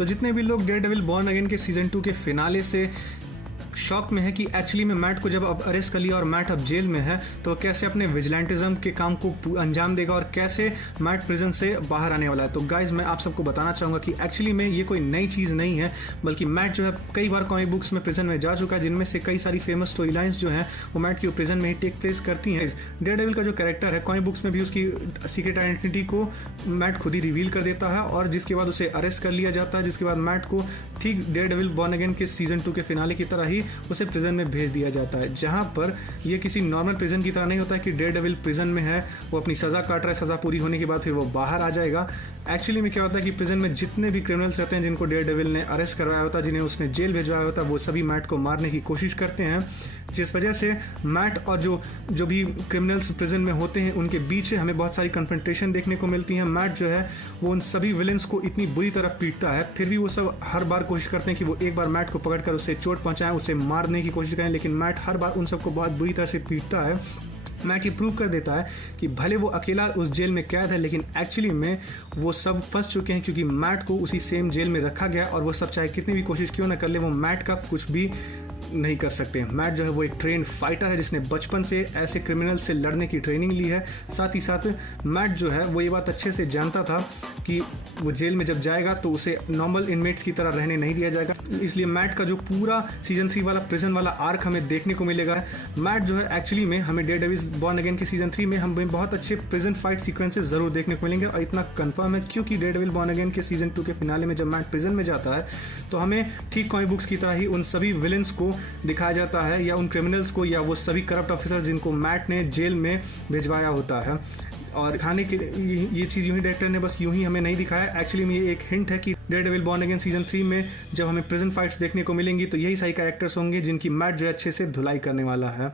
तो जितने भी लोग डेयरडेविल बॉर्न अगेन के सीजन 2 के फिनाले से शॉक में है कि एक्चुअली में मैट को जब अब अरेस्ट कर लिया और मैट अब जेल में है तो कैसे अपने विजिलेंटिज्म के काम को अंजाम देगा और कैसे मैट प्रिजन से बाहर आने वाला है। तो गाइज मैं आप सबको बताना चाहूँगा कि एक्चुअली में ये कोई नई चीज़ नहीं है, बल्कि मैट जो है कई बार कॉमिक बुक्स में प्रिजन में जा चुका है, जिनमें से कई सारी फेमस स्टोरी लाइन्स जो हैं वो मैट की प्रिजन में ही टेक प्लेस करती हैं। डेयरडेविल का जो कैरेक्टर है कॉमिक बुक्स में भी उसकी सीक्रेट आइडेंटिटी को मैट खुद ही रिवील कर देता है और जिसके बाद उसे अरेस्ट कर लिया जाता है, जिसके बाद मैट को ठीक डेयरडेविल बॉर्न अगेन के सीजन 2 के फिनाले की तरह ही उसे प्रिजन में भेज दिया जाता है, जहां पर ये किसी नॉर्मल प्रिजन की तरह नहीं होता है कि डेयरडेविल प्रिजन में है, वो अपनी सज़ा काट रहा है, सज़ा पूरी होने के बाद फिर वो बाहर आ जाएगा। एक्चुअली में क्या होता है कि प्रिजन में जितने भी क्रिमिनल्स रहते हैं जिनको डेयरडेविल ने अरेस्ट करवाया होता है, जिन्हें उसने जेल भेजवाया होता है, वो सभी मैट को मारने की कोशिश करते हैं, जिस वजह से मैट और जो भी क्रिमिनल्स प्रिजन में होते हैं उनके बीच हमें बहुत सारी कन्फ्रंटेशन देखने को मिलती है। मैट जो है वो उन सभी विलेंस को इतनी बुरी तरह पीटता है, फिर भी वो सब हर बार कोशिश करते हैं कि वो एक बार मैट को पकड़कर उसे चोट पहुंचाएं, उसे मारने की कोशिश करें, लेकिन मैट हर बार उन सबको बहुत बुरी तरह से पीटता है। मैट ये प्रूव कर देता है कि भले वो अकेला उस जेल में कैद है, लेकिन एक्चुअली में वो सब फंस चुके हैं, क्योंकि मैट को उसी सेम जेल में रखा गया और वो सब चाहे कितनी भी कोशिश क्यों ना कर ले, वो मैट का कुछ भी नहीं कर सकते। मैट जो है वो एक ट्रेन फाइटर है जिसने बचपन से ऐसे क्रिमिनल से लड़ने की ट्रेनिंग ली है। साथ ही साथ मैट जो है वो ये बात अच्छे से जानता था कि वो जेल में जब जाएगा तो उसे नॉर्मल इनमेट्स की तरह रहने नहीं दिया जाएगा, इसलिए मैट का जो पूरा सीजन 3 वाला प्रिजन वाला आर्क हमें देखने को मिलेगा। मैट जो है एक्चुअली में हमें डेयरडेविल बॉर्न अगेन के सीजन 3 में हमें बहुत अच्छे प्रिजन फाइट सीक्वेंसेस जरूर देखने को मिलेंगे, और इतना कंफर्म है क्योंकि डेयरडेविल बॉर्न अगेन के सीजन 2 के फिनाले में जब मैट प्रिजन में जाता है तो हमें ठीक कॉमिक बुक्स की तरह ही उन सभी विलेंस को दिखाया जाता है, या उन क्रिमिनल्स को, या वो सभी करप्ट ऑफिसर जिनको मैट ने जेल में भिजवाया होता है। और दिखाने के ये चीज़ यूं ही डायरेक्टर ने बस यूं ही हमें नहीं दिखाया, एक्चुअली में ये एक हिंट है कि डेयरडेविल बॉर्न अगेन सीजन 3 में जब हमें प्रिजन फाइट्स देखने को मिलेंगी तो यही सही कैरेक्टर्स होंगे जिनकी मैट जो अच्छे से धुलाई करने वाला है।